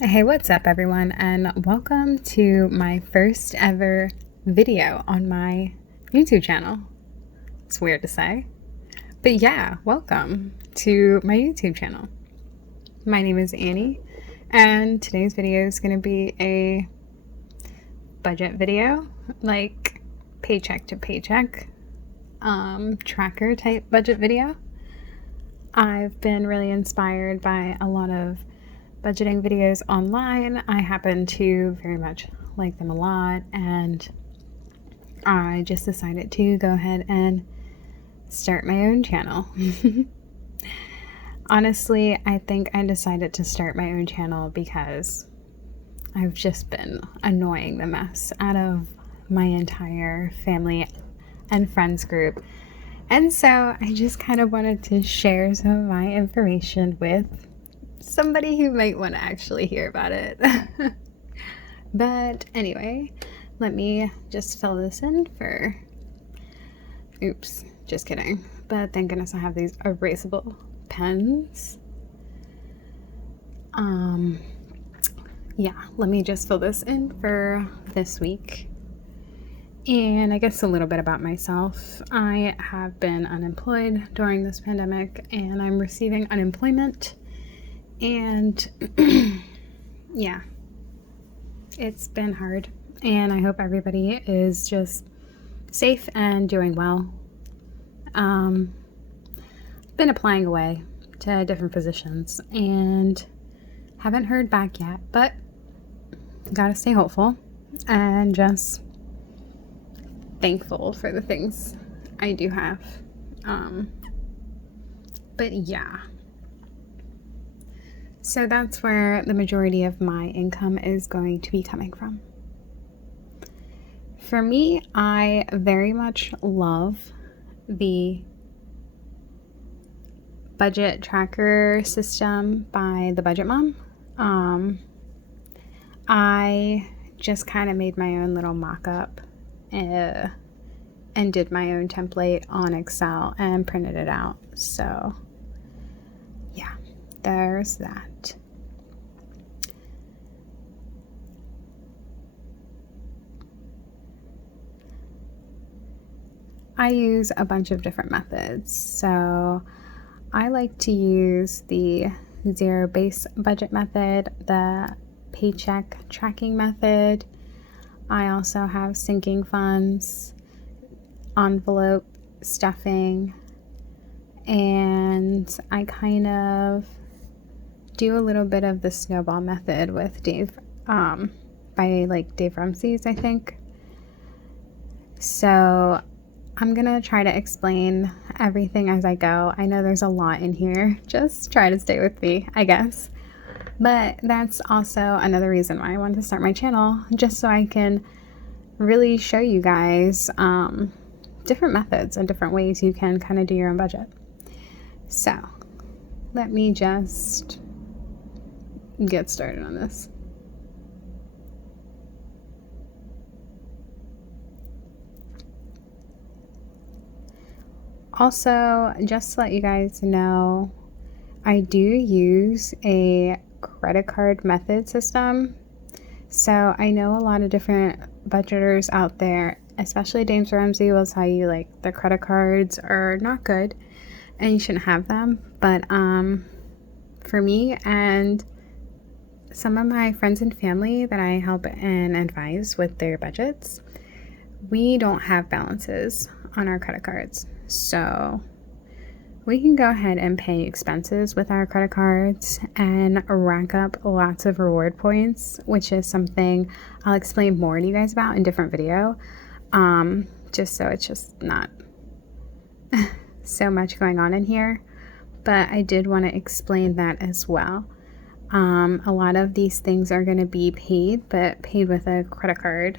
Hey, what's up, everyone, and welcome to my first ever video on my YouTube channel. It's weird to say, but yeah, welcome to my YouTube channel. My name is Annie, and today's video is going to be a budget video, like paycheck to paycheck, tracker type budget video. I've been really inspired by a lot of budgeting videos online. I happen to very much like them a lot, and I just decided to go ahead and start my own channel. Honestly, I think I decided to start my own channel because I've just been annoying the mess out of my entire family and friends group. And so I just kind of wanted to share some of my information with somebody who might want to actually hear about it. But anyway, let me just fill this in for... Oops, just kidding. But thank goodness I have these erasable pens. Yeah, let me just fill this in for this week. And I guess a little bit about myself. I have been unemployed during this pandemic, and I'm receiving unemployment. And yeah, it's been hard, and I hope everybody is just safe and doing well. Been applying away to different positions and haven't heard back yet, but gotta stay hopeful and just thankful for the things I do have. But yeah. So that's where the majority of my income is going to be coming from. For me, I very much love the budget tracker system by the Budget Mom. I just kind of made my own little mock-up and did my own template on Excel and printed it out. So yeah, there's that. I use a bunch of different methods. So I like to use the zero-based budget method, the paycheck tracking method. I also have sinking funds, envelope stuffing, and I kind of do a little bit of the snowball method with Dave, by like Dave Ramsey's, I think. So I'm gonna try to explain everything as I go. I know there's a lot in here. Just try to stay with me, I guess. But that's also another reason why I wanted to start my channel, just so I can really show you guys different methods and different ways you can kind of do your own budget. So let me just get started on this. Also, just to let you guys know, I do use a credit card method system. So I know a lot of different budgeters out there, especially Dave Ramsey, will tell you like the credit cards are not good and you shouldn't have them. But for me and some of my friends and family that I help and advise with their budgets, we don't have balances on our credit cards. So we can go ahead and pay expenses with our credit cards and rack up lots of reward points, which is something I'll explain more to you guys about in a different video, just so it's just not so much going on in here. But I did want to explain that as well. A lot of these things are going to be paid, but paid with a credit card,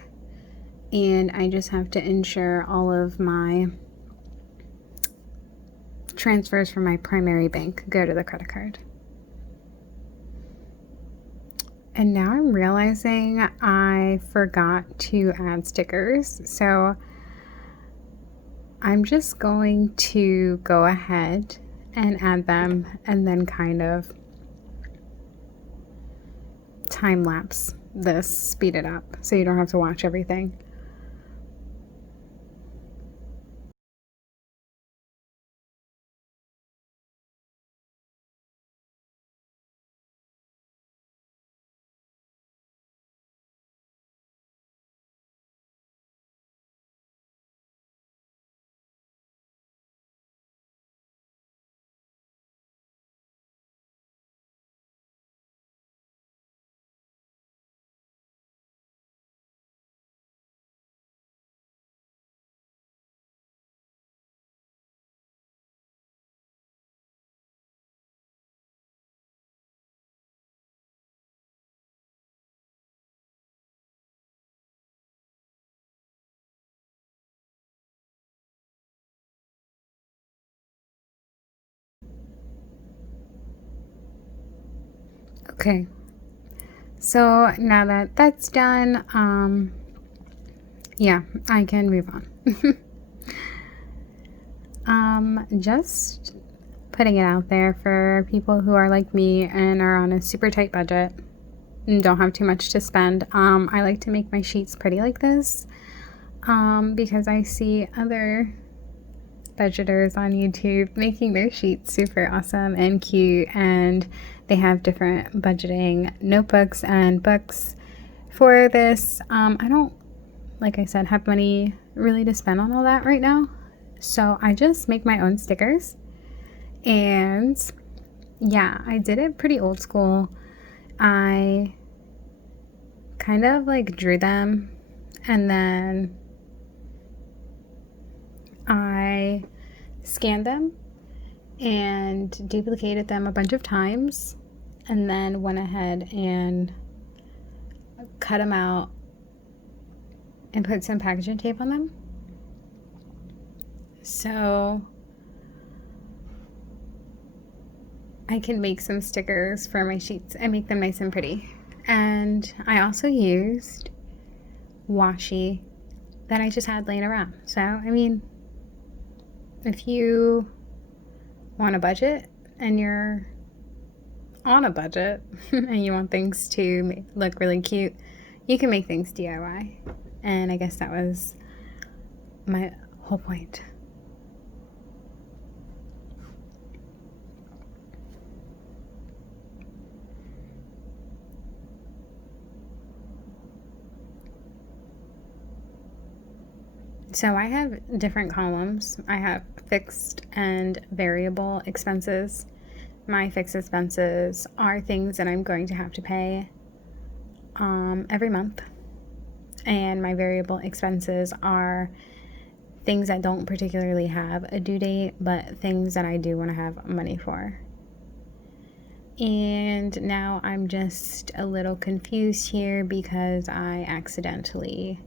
and I just have to ensure all of my transfers from my primary bank go to the credit card. And now I'm realizing I forgot to add stickers, so I'm just going to go ahead and add them and then kind of time lapse this, speed it up, so you don't have to watch everything. Okay, so now that that's done, yeah, I can move on. Just putting it out there for people who are like me and are on a super tight budget and don't have too much to spend. I like to make my sheets pretty like this, because I see other budgeters on YouTube making their sheets super awesome and cute, and they have different budgeting notebooks and books for this. I don't, like I said, have money really to spend on all that right now, so I just make my own stickers. And yeah, I did it pretty old school. I kind of like drew them, and then I scanned them and duplicated them a bunch of times, and then went ahead and cut them out and put some packaging tape on them. So I can make some stickers for my sheets and make them nice and pretty. And I also used washi that I just had laying around. So, I mean, if you want a budget and you're on a budget and you want things to look really cute, you can make things DIY. And I guess that was my whole point. So I have different columns. I have fixed and variable expenses. My fixed expenses are things that I'm going to have to pay every month. And my variable expenses are things that don't particularly have a due date, but things that I do want to have money for. And now I'm just a little confused here because I accidentally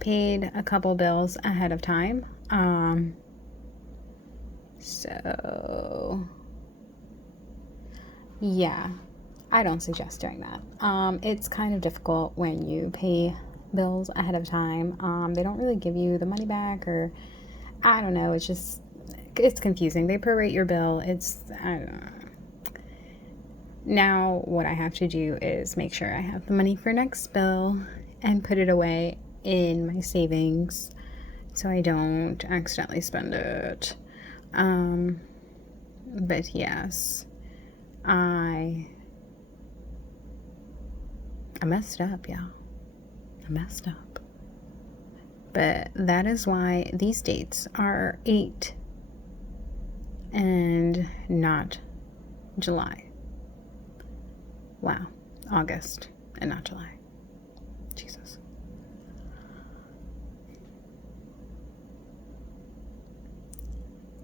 paid a couple bills ahead of time. So yeah, I don't suggest doing that. It's kind of difficult when you pay bills ahead of time. They don't really give you the money back, or I don't know, it's confusing. They prorate your bill. I don't know. Now what I have to do is make sure I have the money for next bill and put it away in my savings so I don't accidentally spend it. But yes, I messed up, yeah. I messed up. But that is why these dates are 8 and not July. Wow, August and not July. Jesus.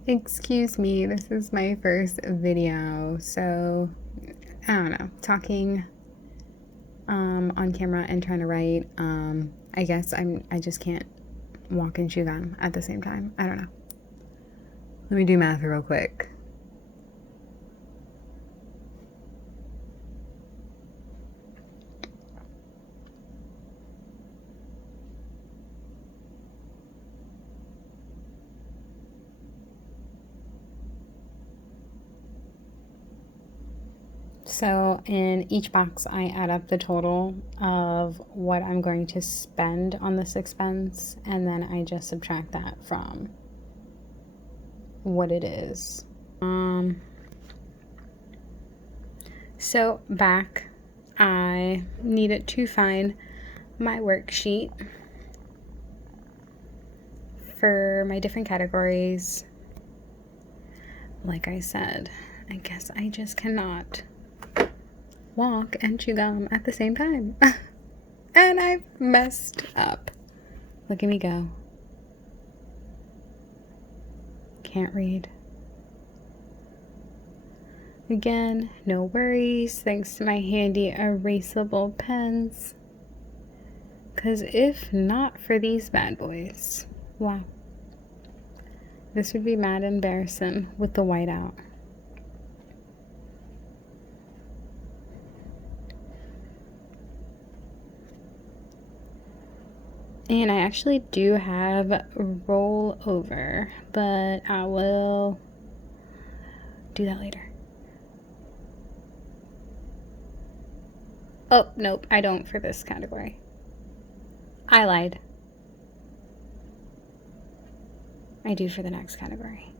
Excuse me, this is my first video, so I don't know, talking on camera and trying to write. I guess I just can't walk and chew gum at the same time. I don't know. Let me do math real quick. So in each box, I add up the total of what I'm going to spend on this expense, and then I just subtract that from what it is. So back, I needed to find my worksheet for my different categories. Like I said, I guess I just cannot walk and chew gum at the same time. And I've messed up. Look at me go. Can't read. Again, no worries, thanks to my handy erasable pens. Because if not for these bad boys, wow. This would be mad embarrassing with the whiteout. And I actually do have rollover, but I will do that later. Oh, nope, I don't for this category. I lied. I do for the next category.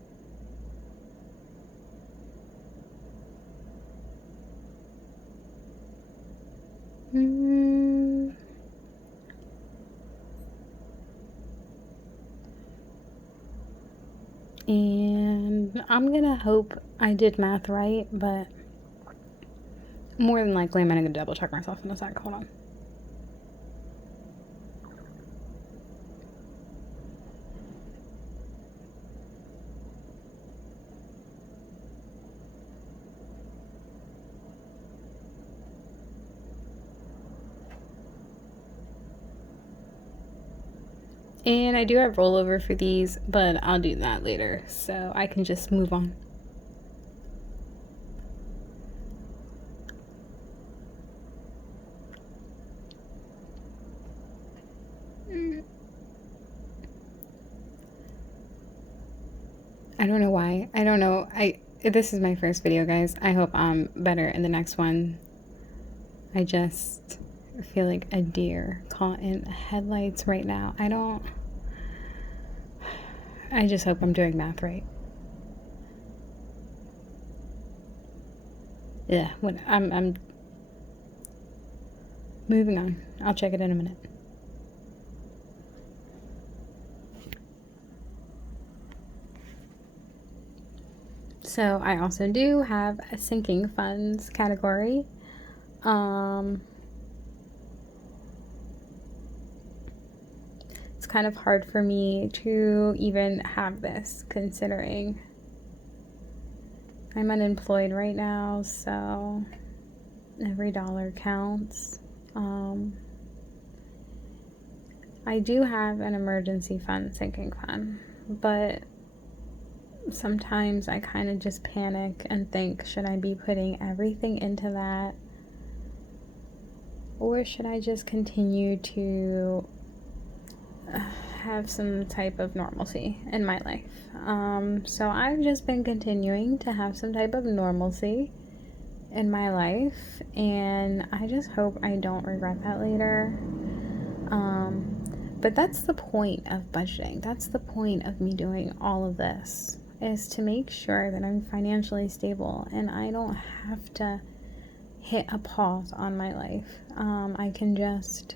And I'm gonna hope I did math right, but more than likely I'm gonna double check myself in a sec. Hold on. And I do have rollover for these, but I'll do that later, so I can just move on. I don't know why. I don't know. This is my first video, guys. I hope I'm better in the next one. I just feel like a deer caught in headlights right now. I just hope I'm doing math right. Yeah, I'm moving on. I'll check it in a minute. So I also do have a sinking funds category. It's kind of hard for me to even have this, considering I'm unemployed right now, so every dollar counts. I do have an emergency fund, sinking fund, but sometimes I kind of just panic and think, should I be putting everything into that? Or should I just continue to have some type of normalcy in my life? So I've just been continuing to have some type of normalcy in my life, and I just hope I don't regret that later. But that's the point of budgeting. That's the point of me doing all of this, is to make sure that I'm financially stable and I don't have to hit a pause on my life. I can just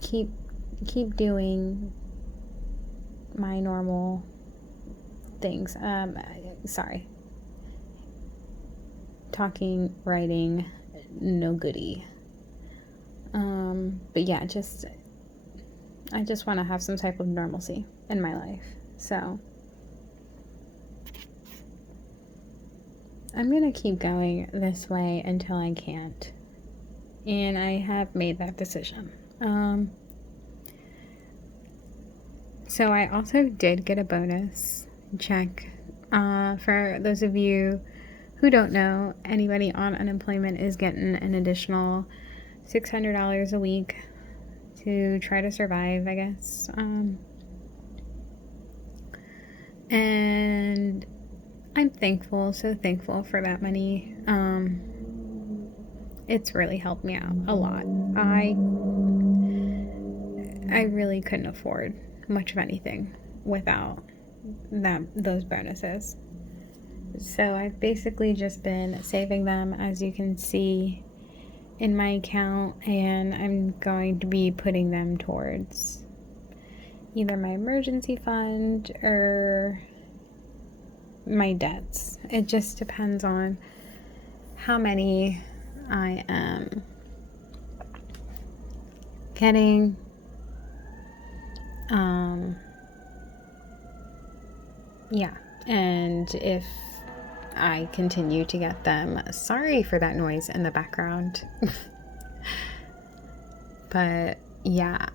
keep doing my normal things. Sorry. Talking, writing, no goodie. But yeah, I just want to have some type of normalcy in my life. So I'm gonna keep going this way until I can't. And I have made that decision. So I also did get a bonus check. For those of you who don't know, anybody on unemployment is getting an additional $600 a week to try to survive, I guess. And I'm thankful, so thankful for that money. It's really helped me out a lot. I really couldn't afford much of anything without those bonuses. So I've basically just been saving them, as you can see in my account, and I'm going to be putting them towards either my emergency fund or my debts. It just depends on how many I am getting. Yeah, and if I continue to get them. Sorry for that noise in the background. But yeah,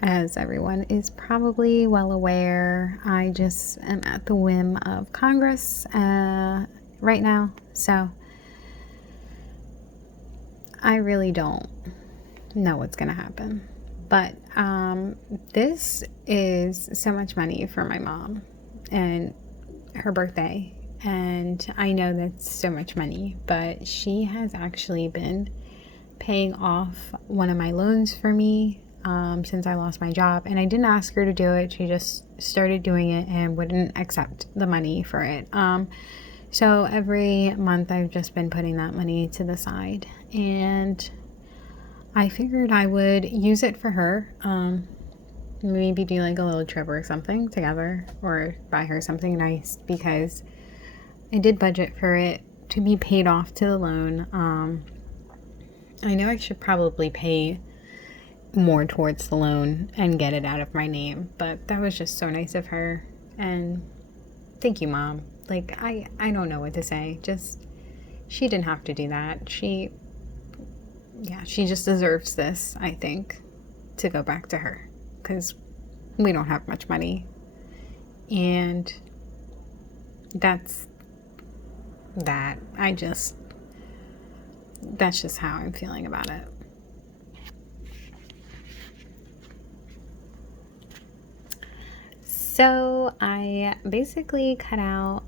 as everyone is probably well aware, I just am at the whim of Congress right now. So I really don't know what's going to happen. But this is so much money for my mom and her birthday. And I know that's so much money, but she has actually been paying off one of my loans for me since I lost my job. And I didn't ask her to do it. She just started doing it and wouldn't accept the money for it. So every month I've just been putting that money to the side. And I figured I would use it for her. Maybe do like a little trip or something together, or buy her something nice, because I did budget for it to be paid off to the loan. I know I should probably pay more towards the loan and get it out of my name, but that was just so nice of her. And thank you, Mom. Like, I don't know what to say. Just, she didn't have to do that. She just deserves this, I think, to go back to her, because we don't have much money. And that's that. That's just how I'm feeling about it. So I basically cut out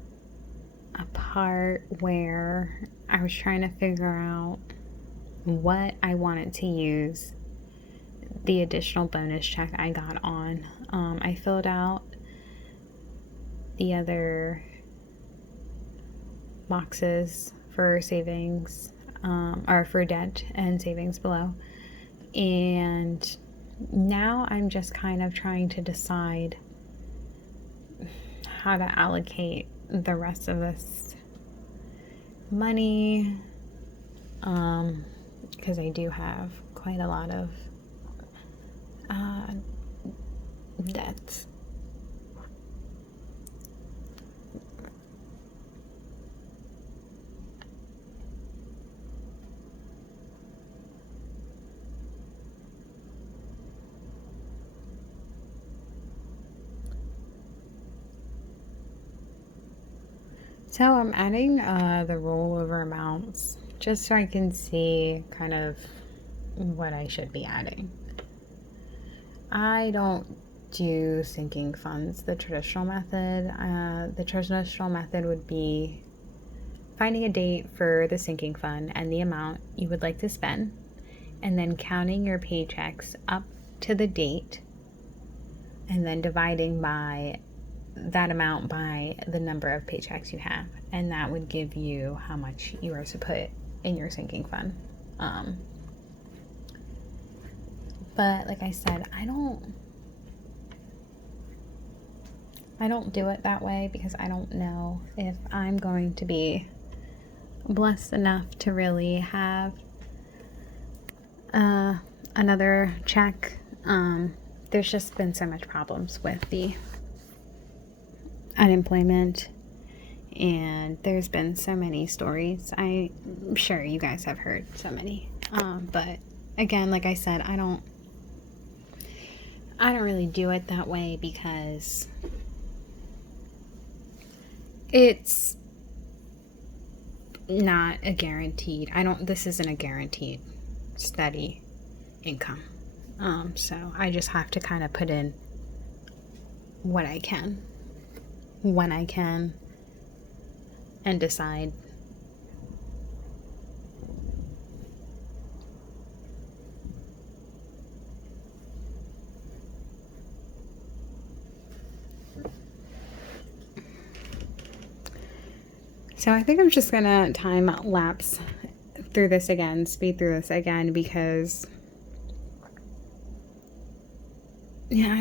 a part where I was trying to figure out what I wanted to use the additional bonus check I got on. I filled out the other boxes for savings, or for debt and savings below. And now I'm just kind of trying to decide how to allocate the rest of this money, because I do have quite a lot of debts. So I'm adding the rollover amounts just so I can see kind of what I should be adding. I don't do sinking funds the traditional method. The traditional method would be finding a date for the sinking fund and the amount you would like to spend, and then counting your paychecks up to the date, and then dividing by that amount by the number of paychecks you have, and that would give you how much you are to put in your sinking fund. But like I said, I don't do it that way because I don't know if I'm going to be blessed enough to really have another check. There's just been so much problems with the unemployment, and there's been so many stories. I'm sure you guys have heard so many. But again, like I said, I don't really do it that way because it's not a guaranteed. This isn't a guaranteed steady income. So I just have to kind of put in what I can. when I can and decide. So I think I'm just gonna time lapse through this again, speed through this again, because yeah, I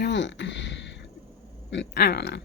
don't know.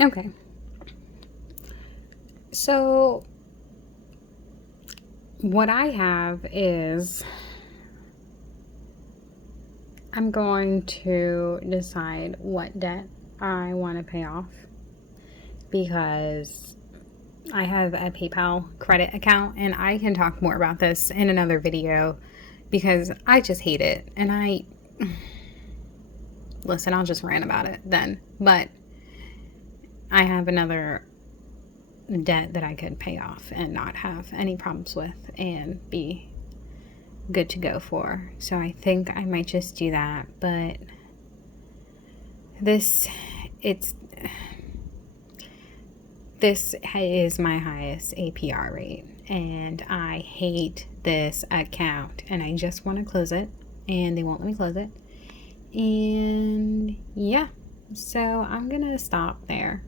Okay. So what I have is I'm going to decide what debt I want to pay off, because I have a PayPal credit account, and I can talk more about this in another video because I just hate it. And listen, I'll just rant about it then. But I have another debt that I could pay off and not have any problems with and be good to go for. So I think I might just do that. But this is my highest APR rate, and I hate this account, and I just want to close it, and they won't let me close it. And yeah, so I'm gonna stop there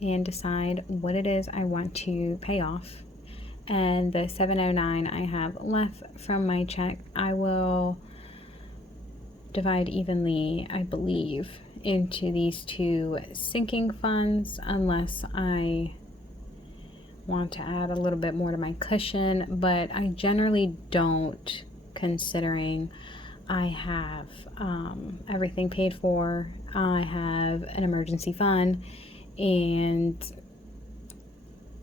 and decide what it is I want to pay off. And the $709 I have left from my check, I will divide evenly, I believe, into these two sinking funds, unless I want to add a little bit more to my cushion. But I generally don't, considering I have everything paid for. I have an emergency fund, and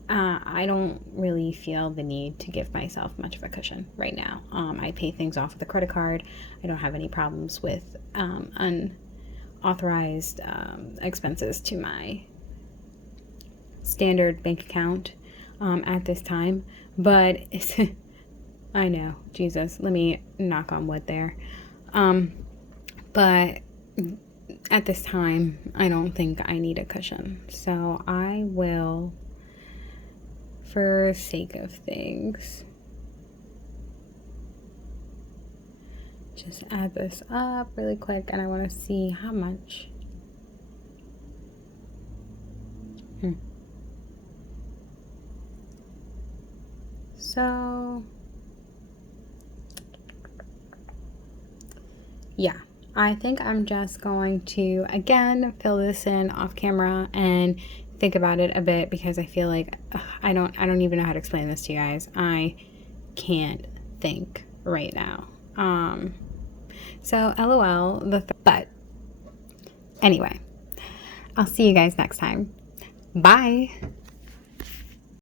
I don't really feel the need to give myself much of a cushion right now. I pay things off with a credit card. I don't have any problems with unauthorized expenses to my standard bank account at this time. But I know, Jesus, let me knock on wood there. But at this time, I don't think I need a cushion. So I will, for sake of things, just add this up really quick, and I want to see how much. So yeah, I think I'm just going to again fill this in off camera and think about it a bit, because I feel like I don't even know how to explain this to you guys. I can't think right now. So LOL, but anyway, I'll see you guys next time. Bye.